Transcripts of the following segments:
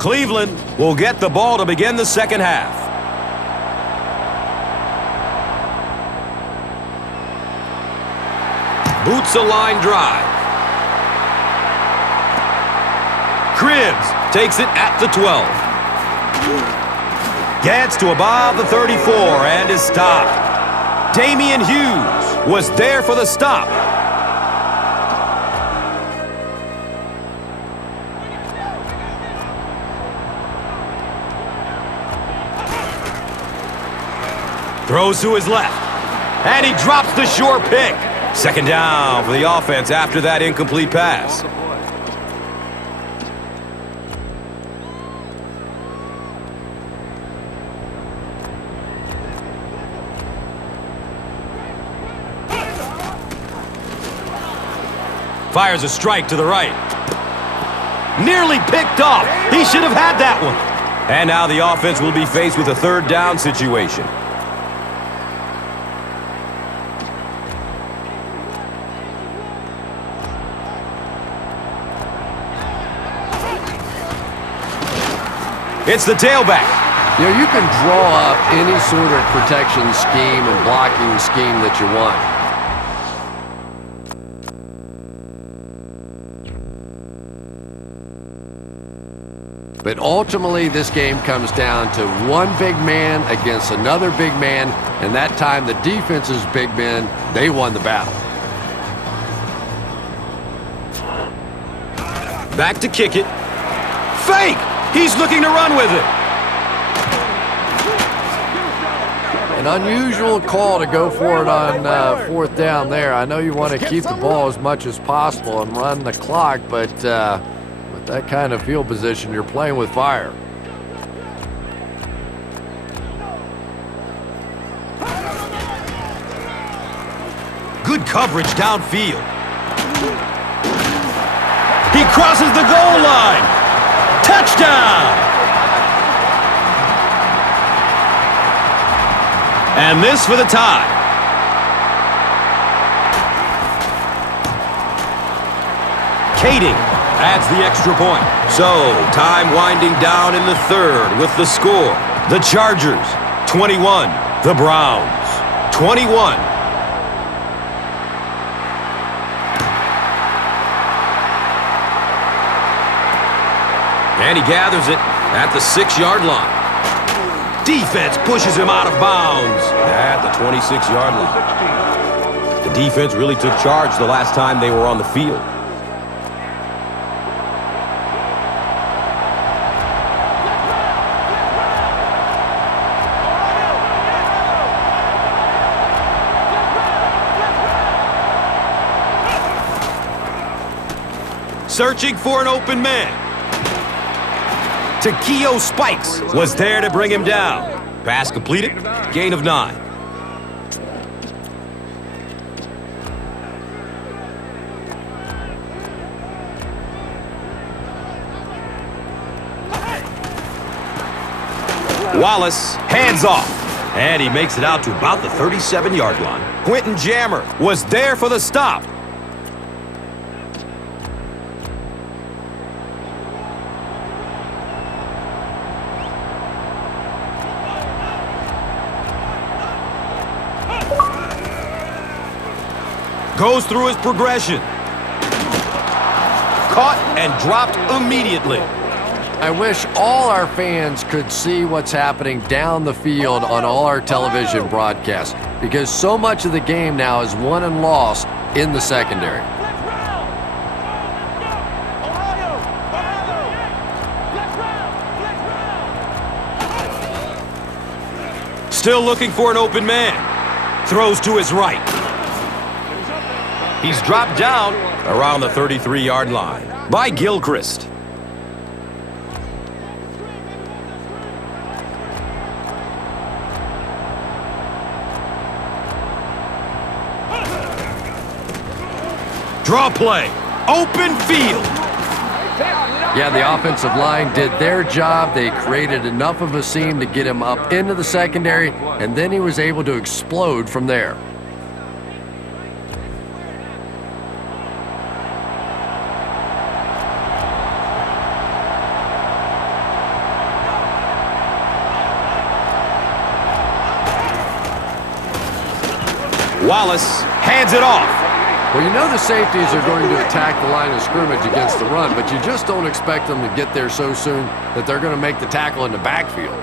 Cleveland will get the ball to begin the second half. Boots a line drive. Cribbs takes it at the 12. Gets to above the 34 and is stopped. Damian Hughes was there for the stop. Throws to his left, and he drops the short pick. Second down for the offense after that incomplete pass. Fires a strike to the right. Nearly picked off. He should have had that one. And now the offense will be faced with a third down situation. It's the tailback. You know, you can draw up any sort of protection scheme and blocking scheme that you want. But ultimately, this game comes down to one big man against another big man, and that time the defense's big men, they won the battle. Back to kick it. Fake! He's looking to run with it. An unusual call to go for it on fourth down there. I know you want to keep the ball as much as possible and run the clock, but with that kind of field position, you're playing with fire. Good coverage downfield. He crosses the goal line. Touchdown! And this for the tie. Kading adds the extra point. So, time winding down in the third with the score. The Chargers, 21. The Browns, 21. And he gathers it at the 6-yard line. Defense pushes him out of bounds at the 26-yard line. The defense really took charge the last time they were on the field. Searching for an open man. Takeo Spikes was there to bring him down. Pass completed, gain of 9. Wallace, hands off. And he makes it out to about the 37-yard line. Quentin Jammer was there for the stop. Goes through his progression. Caught and dropped immediately. I wish all our fans could see what's happening down the field on all our television broadcasts, because so much of the game now is won and lost in the secondary. Still looking for an open man. Throws to his right. He's dropped down around the 33-yard line by Gilchrist. Draw play. Open field. Yeah, the offensive line did their job. They created enough of a seam to get him up into the secondary, and then he was able to explode from there. Wallace hands it off. Well, you know the safeties are going to attack the line of scrimmage against the run, but you just don't expect them to get there so soon that they're going to make the tackle in the backfield.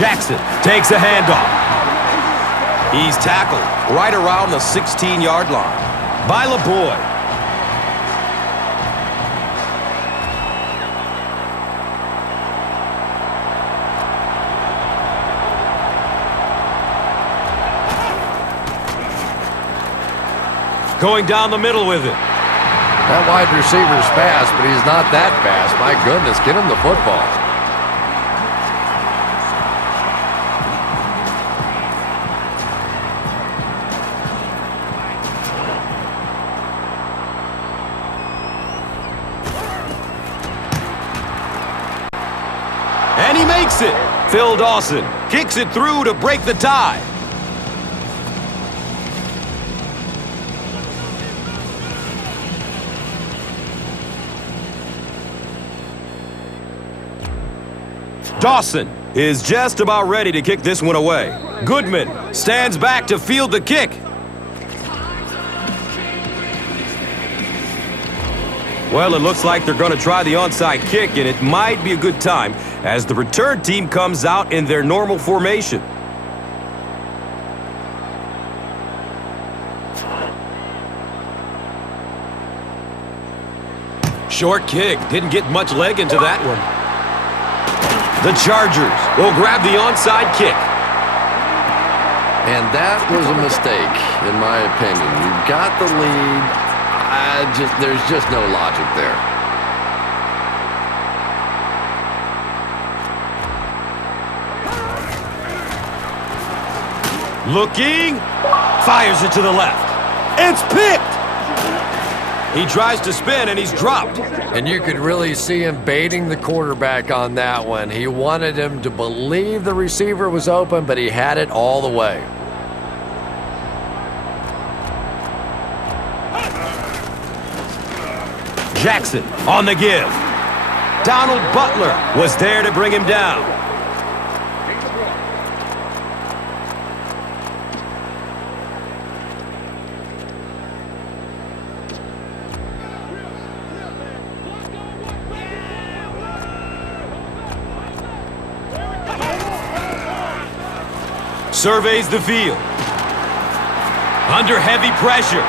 Jackson takes a handoff. He's tackled right around the 16-yard line by LeBoy. Going down the middle with it. That wide receiver's fast, but he's not that fast. My goodness, get him the football. And he makes it. Phil Dawson kicks it through to break the tie. Dawson is just about ready to kick this one away. Goodman stands back to field the kick. Well, it looks like they're going to try the onside kick, and it might be a good time as the return team comes out in their normal formation. Short kick. Didn't get much leg into that one. The Chargers will grab the onside kick. And that was a mistake, in my opinion. You got the lead. There's just no logic there. Looking, fires it to the left. It's picked. He tries to spin, and he's dropped. And you could really see him baiting the quarterback on that one. He wanted him to believe the receiver was open, but he had it all the way. Jackson on the give. Donald Butler was there to bring him down. Surveys the field. Under heavy pressure.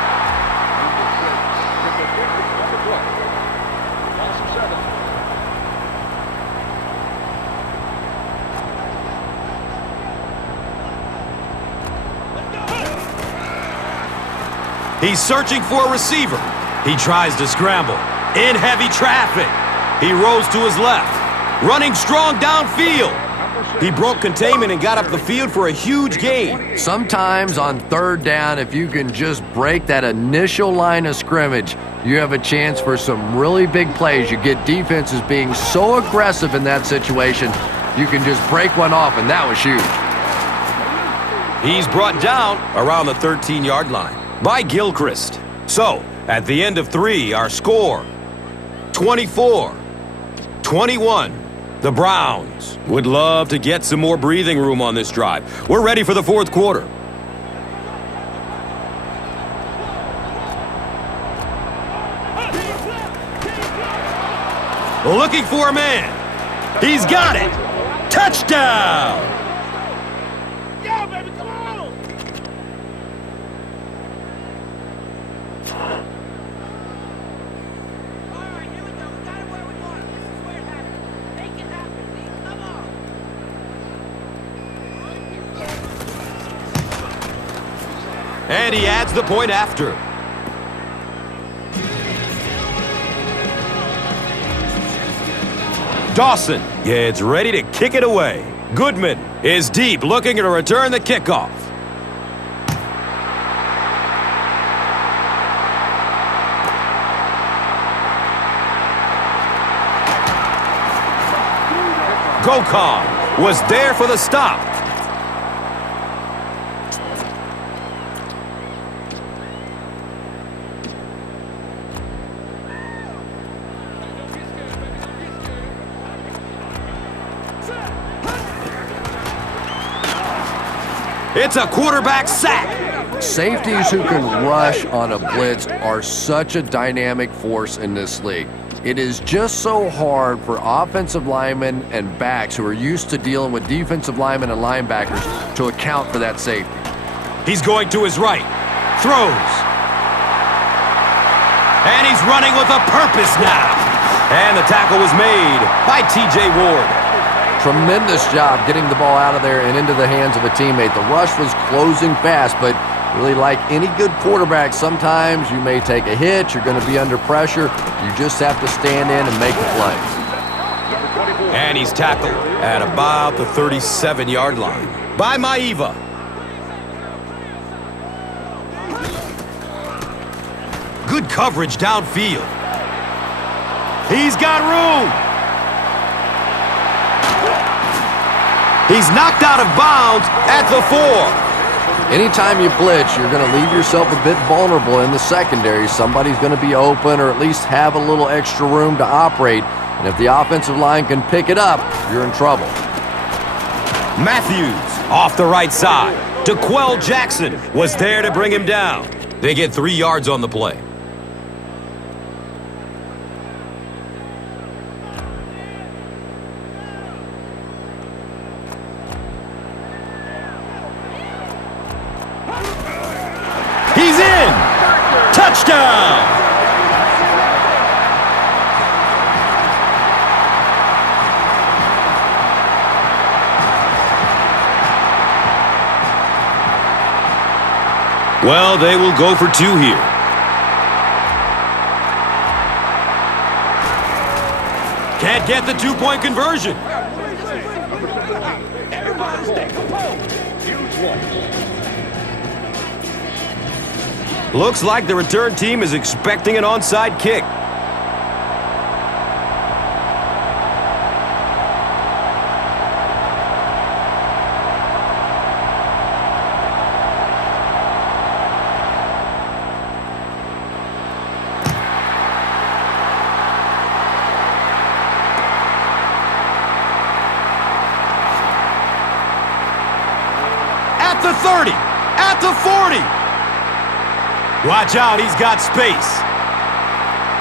He's searching for a receiver. He tries to scramble. In heavy traffic. He rolls to his left. Running strong downfield. He broke containment and got up the field for a huge gain. Sometimes on third down, if you can just break that initial line of scrimmage, you have a chance for some really big plays. You get defenses being so aggressive in that situation, you can just break one off, and that was huge. He's brought down around the 13-yard line by Gilchrist. So, at the end of 3, our score, 24-21. The Browns would love to get some more breathing room on this drive. We're ready for the fourth quarter. Looking for a man. He's got it. Touchdown! Yo, baby, come on! And he adds the point after. Dawson gets ready to kick it away. Goodman is deep, looking to return the kickoff. Gokon was there for the stop. It's a quarterback sack. Safeties who can rush on a blitz are such a dynamic force in this league. It is just so hard for offensive linemen and backs who are used to dealing with defensive linemen and linebackers to account for that safety. He's going to his right. Throws. And he's running with a purpose now. And the tackle was made by T.J. Ward. Tremendous job getting the ball out of there and into the hands of a teammate. The rush was closing fast, but really, like any good quarterback, sometimes you may take a hit, you're going to be under pressure. You just have to stand in and make the play. And he's tackled at about the 37-yard line by Maiva. Good coverage downfield. He's got room. He's knocked out of bounds at the 4. Anytime you blitz, you're going to leave yourself a bit vulnerable in the secondary. Somebody's going to be open or at least have a little extra room to operate. And if the offensive line can pick it up, you're in trouble. Matthews off the right side. DeQuell Jackson was there to bring him down. They get 3 yards on the play. He's in! Touchdown! Well, they will go for 2 here. Can't get the 2-point conversion. Everybody stay composed. Huge one. Looks like the return team is expecting an onside kick. At the 30, at the 40. Watch out, he's got space.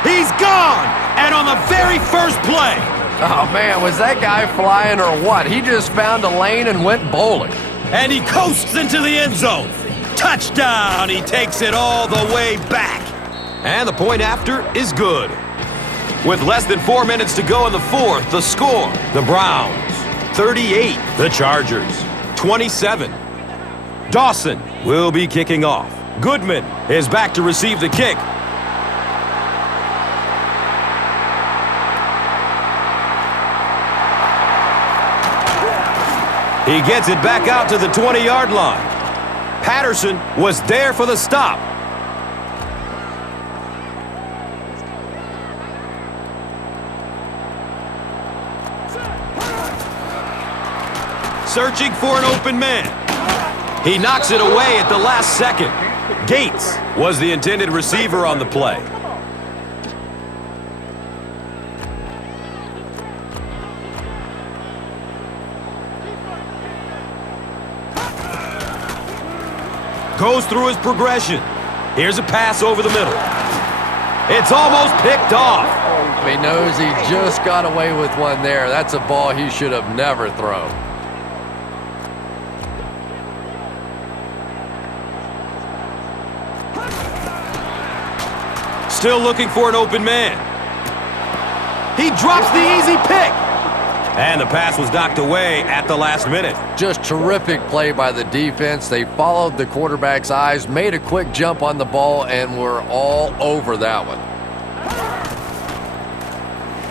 He's gone! And on the very first play. Oh, man, was that guy flying or what? He just found a lane and went bowling. And he coasts into the end zone. Touchdown! He takes it all the way back. And the point after is good. With less than 4 minutes to go in the fourth, the score, the Browns, 38. The Chargers, 27. Dawson will be kicking off. Goodman is back to receive the kick. He gets it back out to the 20-yard line. Patterson was there for the stop. Searching for an open man. He knocks it away at the last second. Gates was the intended receiver on the play. Goes through his progression. Here's a pass over the middle. It's almost picked off. He knows he just got away with one there. That's a ball he should have never thrown. Still looking for an open man. He drops the easy pick. And the pass was knocked away at the last minute. Just terrific play by the defense. They followed the quarterback's eyes, made a quick jump on the ball, and were all over that one.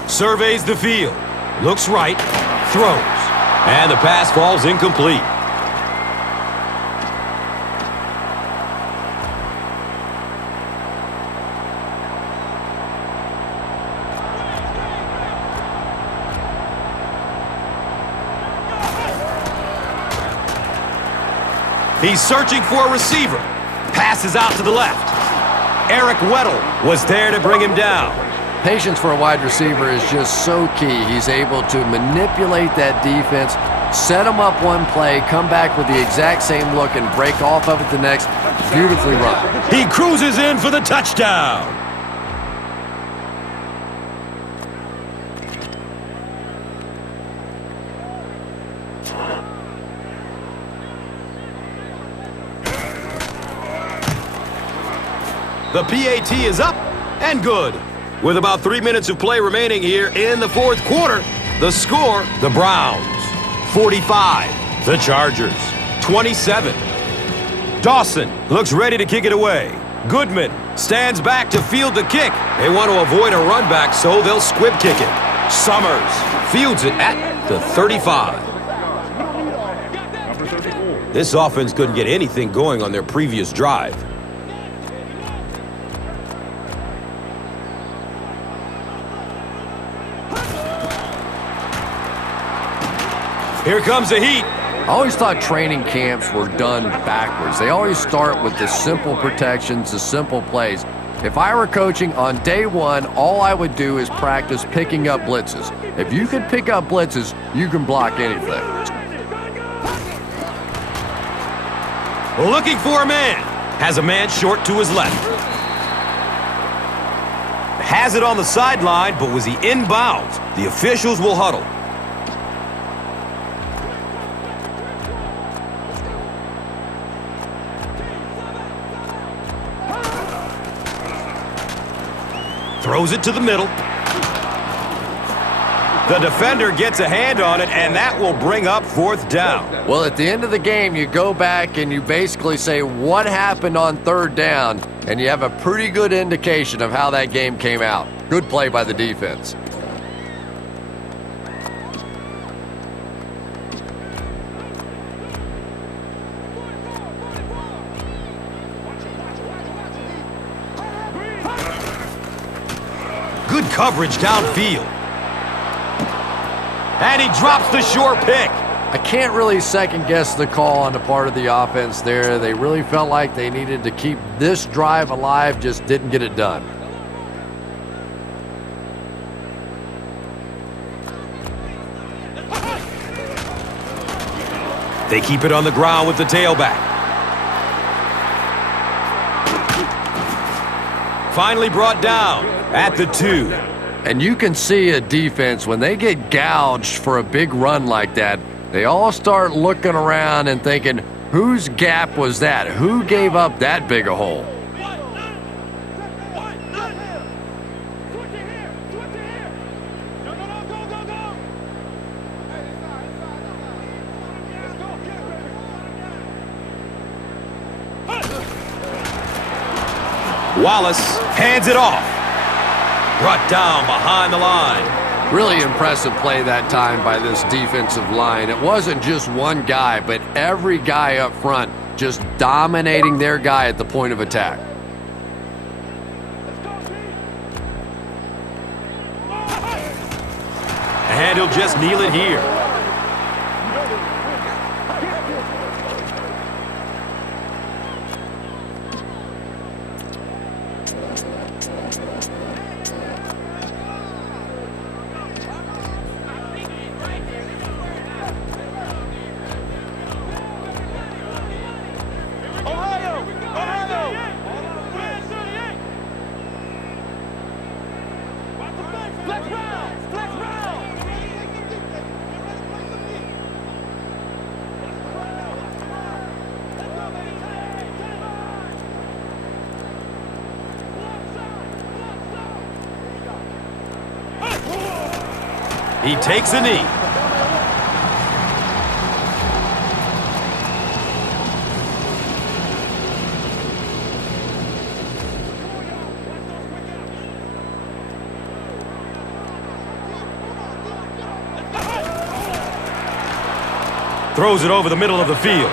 Surveys the field. Looks right. Throws. And the pass falls incomplete. He's searching for a receiver. Passes out to the left. Eric Weddle was there to bring him down. Patience for a wide receiver is just so key. He's able to manipulate that defense, set them up one play, come back with the exact same look, and break off of it the next. Beautifully run. He cruises in for the touchdown. The PAT is up and good. With about 3 minutes of play remaining here in the fourth quarter, the score, the Browns, 45. The Chargers, 27. Dawson looks ready to kick it away. Goodman stands back to field the kick. They want to avoid a run back, so they'll squib kick it. Summers fields it at the 35. This offense couldn't get anything going on their previous drive. Here comes the heat. I always thought training camps were done backwards. They always start with the simple protections, the simple plays. If I were coaching on day one, all I would do is practice picking up blitzes. If you can pick up blitzes, you can block anything. Looking for a man. Has a man short to his left. Has it on the sideline, but was he inbounds? The officials will huddle. Throws it to the middle. The defender gets a hand on it, and that will bring up fourth down. Well, at the end of the game, you go back and you basically say what happened on third down, and you have a pretty good indication of how that game came out. Good play by the defense. Good coverage downfield. And he drops the short pick. I can't really second guess the call on the part of the offense there. They really felt like they needed to keep this drive alive, just didn't get it done. They keep it on the ground with the tailback. Finally brought down at the 2. And you can see a defense, when they get gouged for a big run like that, they all start looking around and thinking, whose gap was that? Who gave up that big a hole? Wallace hands it off. Brought down behind the line. Really impressive play that time by this defensive line. It wasn't just one guy, but every guy up front just dominating their guy at the point of attack. And he'll just kneel it here. He takes a knee. Throws it over the middle of the field.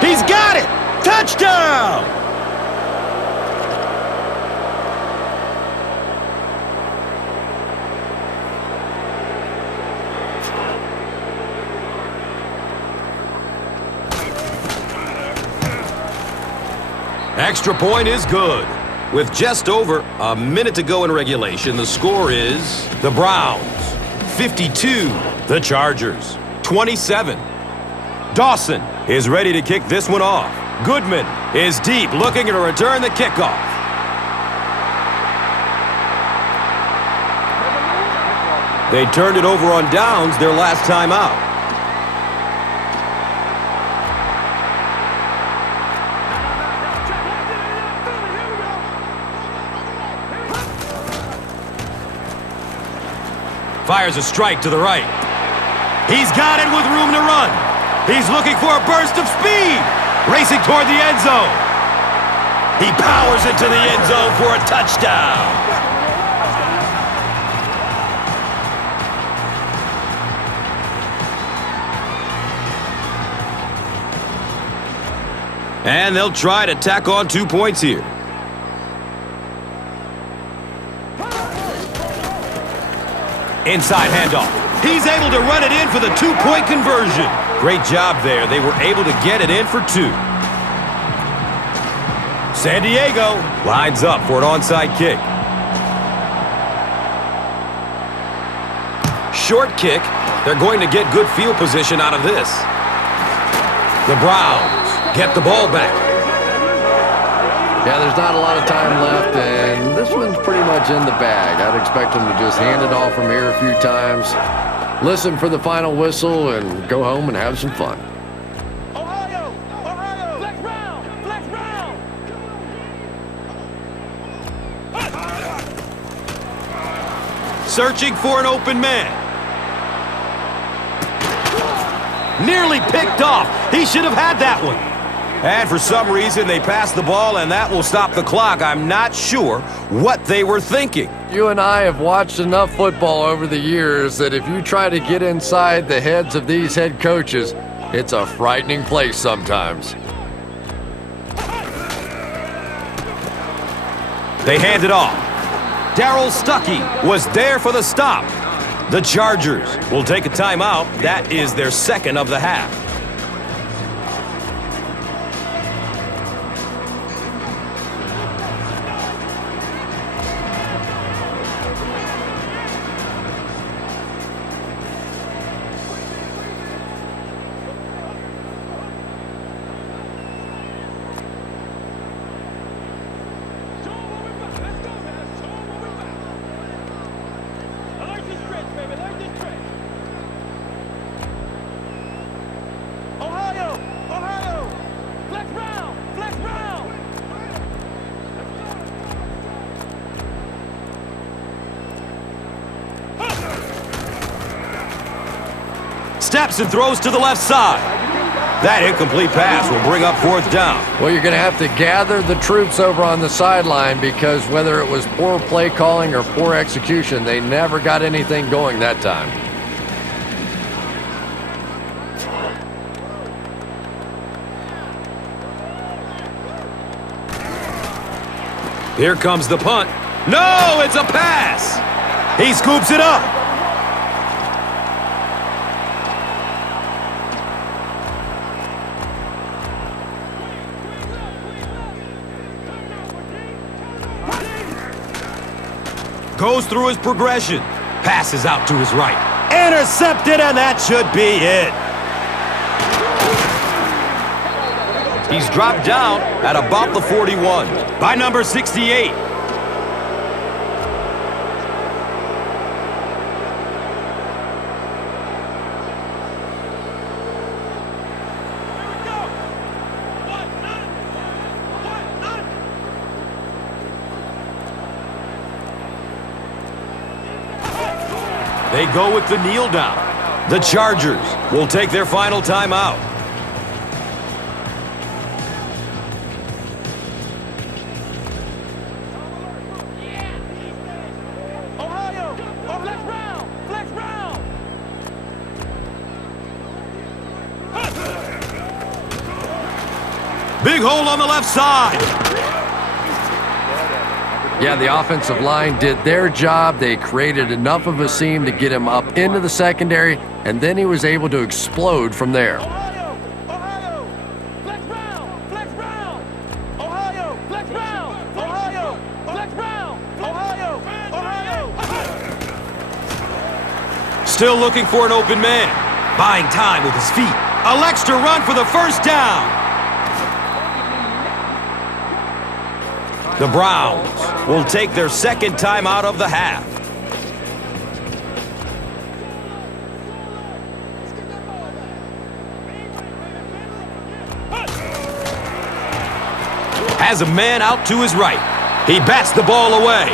He's got it! Touchdown! Extra point is good. With just over a minute to go in regulation, the score is the Browns 52, the Chargers 27. Dawson is ready to kick this one off. Goodman is deep, looking to return the kickoff. They turned it over on downs their last time out. Fires a strike to the right. He's got it with room to run. He's looking for a burst of speed. Racing toward the end zone. He powers into the end zone for a touchdown. And they'll try to tack on 2 points here. Inside handoff. He's able to run it in for the 2-point conversion. Great job there. They were able to get it in for 2. San Diego lines up for an onside kick. Short kick. They're going to get good field position out of this. The Browns get the ball back. Yeah, there's not a lot of time left, and this one's pretty much in the bag. I'd expect them to just hand it off from here a few times, listen for the final whistle, and go home and have some fun. Ohio! Ohio! Flex round! Flex round! Searching for an open man. Nearly picked off. He should have had that one. And for some reason, they passed the ball, and that will stop the clock. I'm not sure what they were thinking. You and I have watched enough football over the years that if you try to get inside the heads of these head coaches, it's a frightening place sometimes. They hand it off. Darryl Stuckey was there for the stop. The Chargers will take a timeout. That is their second of the half. Steps and throws to the left side. That incomplete pass will bring up 4th down. Well, you're going to have to gather the troops over on the sideline because whether it was poor play calling or poor execution, they never got anything going that time. Here comes the punt. No, it's a pass. He scoops it up. Goes through his progression. Passes out to his right. Intercepted, and that should be it. He's dropped down at about the 41 by number 68. They go with the kneel down. The Chargers will take their final timeout. Ohio! Oh, flex round! Flex round! Big hole on the left side. Yeah, the offensive line did their job. They created enough of a seam to get him up into the secondary, and then he was able to explode from there. Ohio! Ohio! Flex round! Flex round! Ohio! Flex round! Ohio! Flex round! Ohio! Ohio! Still looking for an open man. Buying time with his feet. elects to run for the first down. The Browns will take their second time out of the half. Has a man out to his right. He bats the ball away.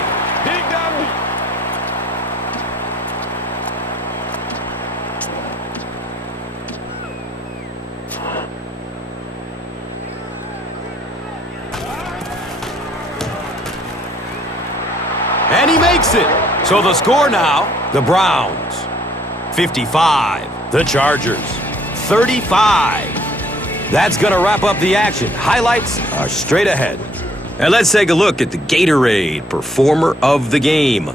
And he makes it. So the score now, the Browns 55, the Chargers 35. That's going to wrap up the action. Highlights are straight ahead. And let's take a look at the Gatorade Performer of the Game.